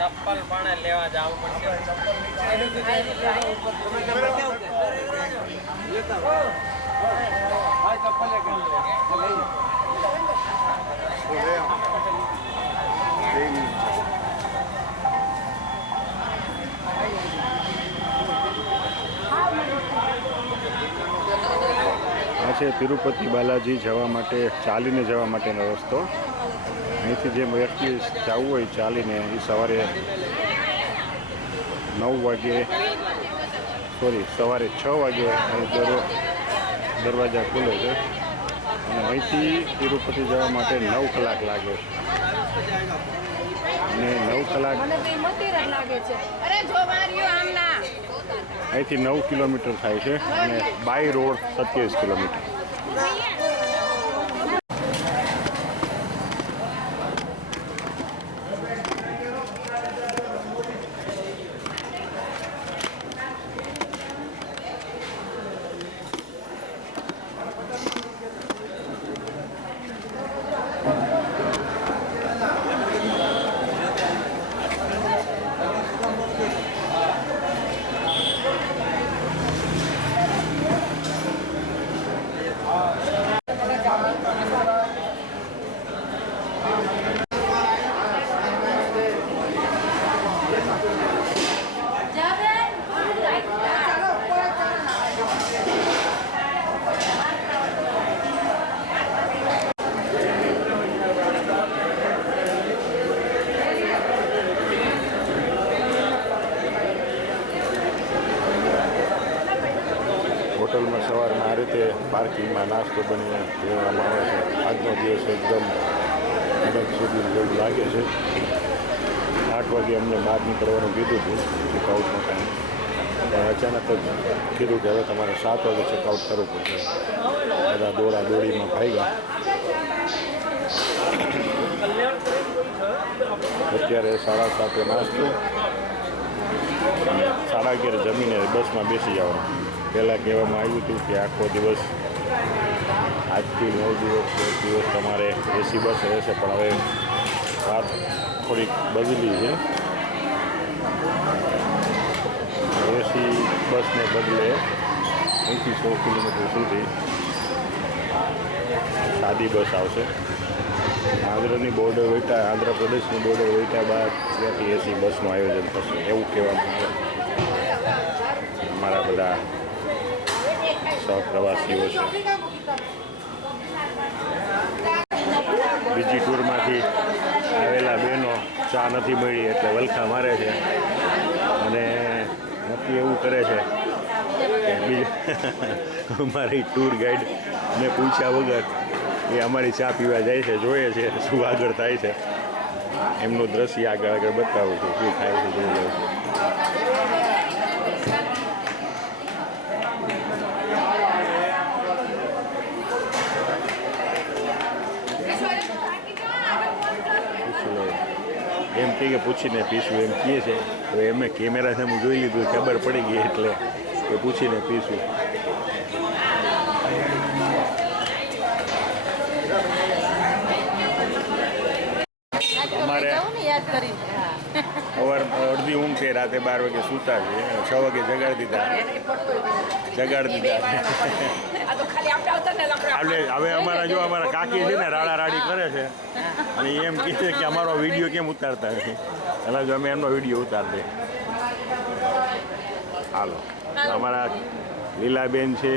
चप्पल पाने लेवा जाओ पड़શે આ છે તિરુપતિ બાલાજી જવા માટે ચાલીને જવા માટેનો રસ્તો. અહીંથી જે વ્યક્તિ જવું હોય ચાલીને એ સવારે 9 વાગે સવારે 6 વાગે દરવાજા ખુલે છે અને અહીંથી તિરુપતિ જવા માટે 9 કલાક લાગે છે અને 9 કલાક અહીંથી 9 કિલોમીટર થાય છે અને બાય રોડ 27 કિલોમીટર. હોટલમાં સવારમાં આ રીતે પાર્કિંગમાં નાસ્તો બનીને દેવામાં આવે છે. આજનો દિવસ એકદમ અલગ સુધી જેવું લાગે છે. 8 વાગે અમને બહાર નીકળવાનું કીધું હતું ચેકઆઉટનો ટાઈમ, પણ અચાનક જ કીધું કે હવે તમારે 7 વાગે ચેકઆઉટ કરવું પડશે. બધા દોડા દોડીમાં ભાગ્યા. અત્યારે 7:30 નાસ્તો, 11:30 જમીને બસમાં બેસી જવાનું. પહેલાં કહેવામાં આવ્યું હતું કે આખો દિવસ 8થી 9 દિવસ 10 દિવસ તમારે એસી બસ રહેશે, પણ હવે વાત થોડીક બદલી છે. એસી બસને બદલે અહીંથી 100 કિલોમીટર સુધી સાદી બસ આવશે. આંધ્રની બોર્ડર વહીટા આંધ્રપ્રદેશની બોર્ડર વહીટા બાદ ત્યાંથી એસી બસનું આયોજન થશે એવું કહેવામાં આવે. અમારા બધા સહપ્રવાસીઓ છે. બીજી ટૂરમાંથી આવેલા બહેનો ચા નથી મળી એટલે વલખા મારે છે અને નક્કી એવું કરે છે કે અમારી ટૂર ગાઈડને પૂછ્યા વગર એ અમારી ચા પીવા જાય છે, જોઈએ છે શું આગળ થાય છે. એમનું દ્રશ્ય આગળ બતાવું છું, શું થાય છે જોઈ લઉં છું. એમ કે પૂછીને પીશું એમ કહે છે. હવે એમે કેમેરા સામે જોઈ લીધું, ખબર પડી ગઈ એટલે એ પૂછીને પીશું. અમારે અડધી ઊંઘ છે, રાતે 12 વાગે સૂતા છે, 6 વાગે જગાડી દીધા. હવે અમારા જો અમારા કાકી છે ને રાડા રાડી કરે છે અને એમ કહે છે કે અમારો વિડીયો કેમ ઉતારતા નથી. એટલે જો અમે એમનો વિડીયો ઉતારી દે. હાલો, અમારા લીલાબેન છે,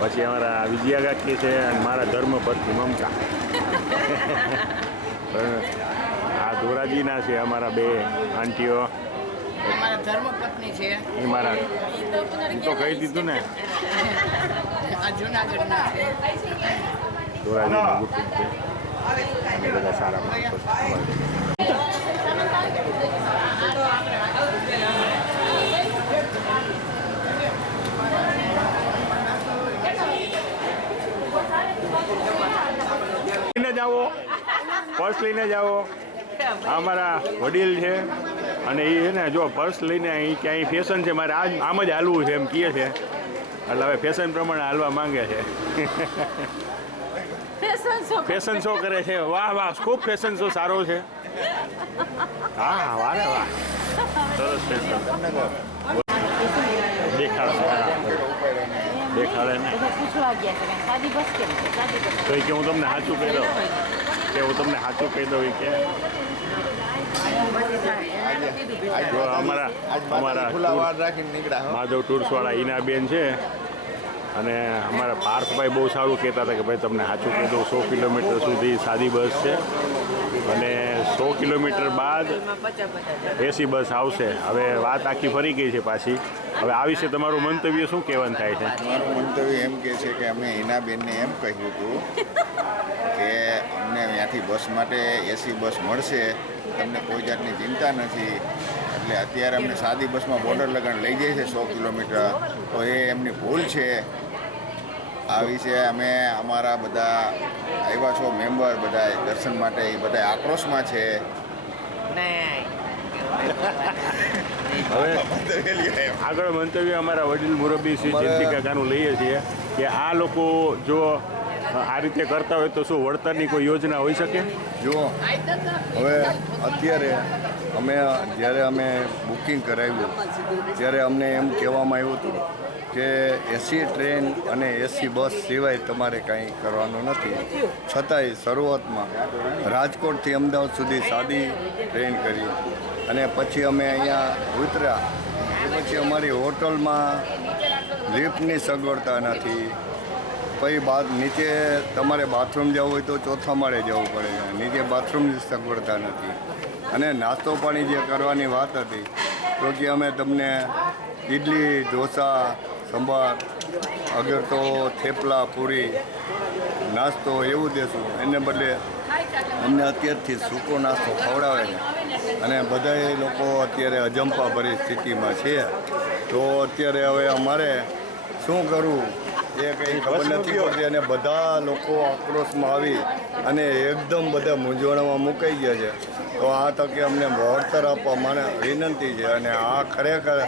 પછી અમારા વિજયા કાકી છે અને મારા ધર્મપત્ની મમતા. આ ધોરાજીના છે અમારા બે આંટીઓ. મારા ધર્મપત્ની છે એ મારા તો કહી દીધું ને, આ જુનાગઢના છે. ધોરાજીનું કુટુંબ છે. અમે બધા સારા માણસો છે. જ આવો, પર્સ લઈને જ આવો. આ અમારા વડીલ છે અને એ છે ને જો પર્સ લઈને અહીં ક્યાંય ફેશન છે મારે આમ જ હાલવું છે એમ કહે છે, એટલે હવે ફેશન પ્રમાણે હાલવા માંગે છે. ફેશન શો કરે છે. વાહ વાહ, ખૂબ ફેશન શો સારો છે. હા વાહ ને વાહ, સરસ ફેશન દેખાડે ને. તો કે હું તમને સાચું કહી દઉં, કહી દઉં કે જો અમારા માધવ ટૂર્સવાળા ઈનાબેન છે અને અમારા પાર્થભાઈ બહુ સારું કહેતા હતા કે ભાઈ તમને સાચું કહી દઉં 100 કિલોમીટર સુધી સાદી બસ છે અને 100 કિલોમીટર બાદ એસી બસ આવશે. હવે વાત આખી ફરી ગઈ છે પાછી. હવે આ વિશે તમારું મંતવ્ય શું કહેવાનું થાય છે? મારું મંતવ્ય એમ કે છે કે અમે હિનાબેનને એમ કહ્યું હતું કે અમને ત્યાંથી બસ માટે એસી બસ મળશે, તમને કોઈ જાતની ચિંતા નથી. એટલે અત્યારે અમને સાદી બસમાં બોર્ડર લગાડ લઈ જાય છે 100 કિલોમીટર, તો એ એમની ભૂલ છે. આ વિશે અમે અમારા બધા આવ્યા છો મેમ્બર બધા દર્શન માટે, એ બધા આક્રોશમાં છે. હવે આગળ મંતવ્ય અમારા વડીલ મુરબ્બી શ્રી જયંતિ કાકાનું લઈએ છીએ કે આ લોકો જો આ રીતે કરતા હોય તો શું વળતરની કોઈ યોજના હોઈ શકે? જુઓ, હવે અત્યારે જ્યારે અમે બુકિંગ કરાવ્યું ત્યારે અમને એમ કહેવામાં આવ્યું હતું કે એસી ટ્રેન અને એસી બસ સિવાય તમારે કાંઈ કરવાનું નથી. છતાંય શરૂઆતમાં રાજકોટથી અમદાવાદ સુધી સાદી ટ્રેન કરી અને પછી અમે અહીંયા ઉતર્યા. પછી અમારી હોટલમાં લિફ્ટની સગવડતા નથી. પછી નીચે તમારે બાથરૂમ જવું હોય તો ચોથા માળે જવું પડે, નીચે બાથરૂમની સગવડતા નથી. અને નાસ્તો પાણી જે કરવાની વાત હતી તો કે અમે તમને ઇડલી, ઢોસા, સંભાર, અગર તો થેપલા, પૂરી, નાસ્તો એવું દેશું. એને બદલે અમને અત્યારથી સૂકો નાસ્તો ખવડાવે છે અને બધા લોકો અત્યારે અજંપા ભરી સ્થિતિમાં છે. તો અત્યારે હવે અમારે શું કરવું એ કંઈ ખબર નથી પડતી અને બધા લોકો આક્રોશમાં આવી અને એકદમ બધા મૂંઝવણમાં મુકાઈ ગયા છે. તો આ તકે અમને વળતર આપવા મને વિનંતી છે અને આ ખરેખર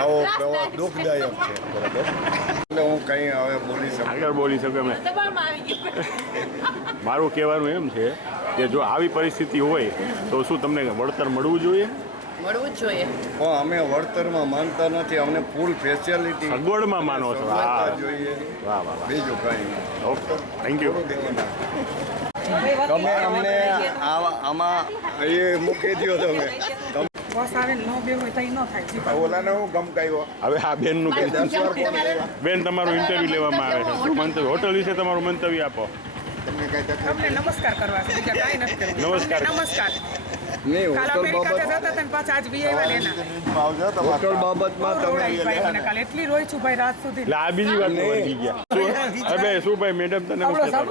આવો પ્રવાસ દુઃખદાયક છે. બરાબર, એટલે હું કંઈ હવે આગળ બોલી શકું એમ. મારું કહેવાનું એમ છે કે જો આવી પરિસ્થિતિ હોય તો શું તમને વળતર મળવું જોઈએ? મળવું જ જોઈએ. પણ અમે વળતરમાં માનતા નથી, અમને ફૂલ ફેસિલિટી સગવડમાં માનો છો? હા, જોઈએ. વાહ વાહ, બીજું કંઈ નહીં. Okay, thank you. તમે અમને આમાં એ મૂકી દો. તમે બસ આવે ન બે હોય તો ન થાય. ઓલાને હું ગમકાયો. હવે આ બેનનું બેન તમારું ઇન્ટરવ્યુ લેવામાં આવે છે. શું મંતવ્ય હોટલ વિશે તમારું મંતવ્ય આપો. તમને કઈ તકલીફ અમને નમસ્કાર કરવા છે, બીજા કાંઈ નથી કરવું. નમસ્કાર. નમસ્કાર. નહીં? કાલ હોટલ અમેરિકા બાબત જતા હતા ને પાછા આજ બી આવ્યા ને એના. હોટલ બાબતમાં રોડાઈ ભાઈ મને તમે કાલ એટલી રોઈ છું ભાઈ રાત સુધી. એટલે આ બીજી વાત વળગી ગયા. હવે શું ભાઈ મેડમ તને શું કહેતા?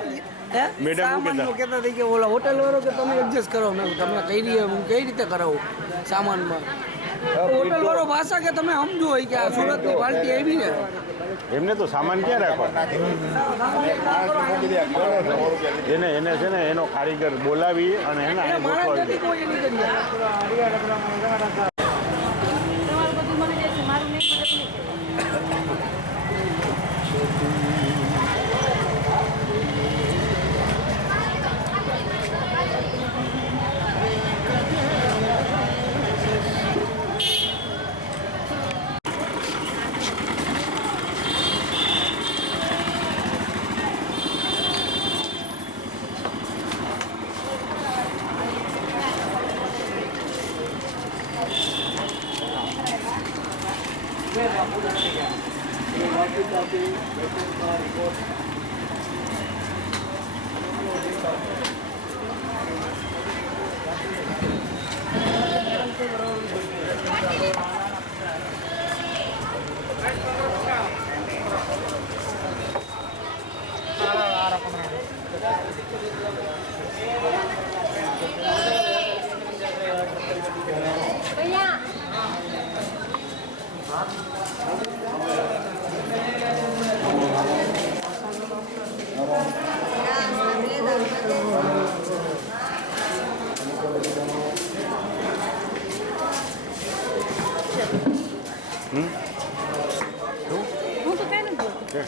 મેડમ શું કહેતા? કહેતા હતા કે ઓલા હોટલ વાળો કે તમે એડજસ્ટ કરો. મેં તમે કઈ રીતે કરાવો સામાનમાં? હોટલ વાળો ભાષા કે તમે સમજો હોય કે આ સુરતની પાર્ટી આવી ને એમને તો સામાન ક્યાં રાખો? એને છે ને એનો કારીગર બોલાવી અને એને અહીં ગોઠવાવી. કોઈ એની કરીએ. છે.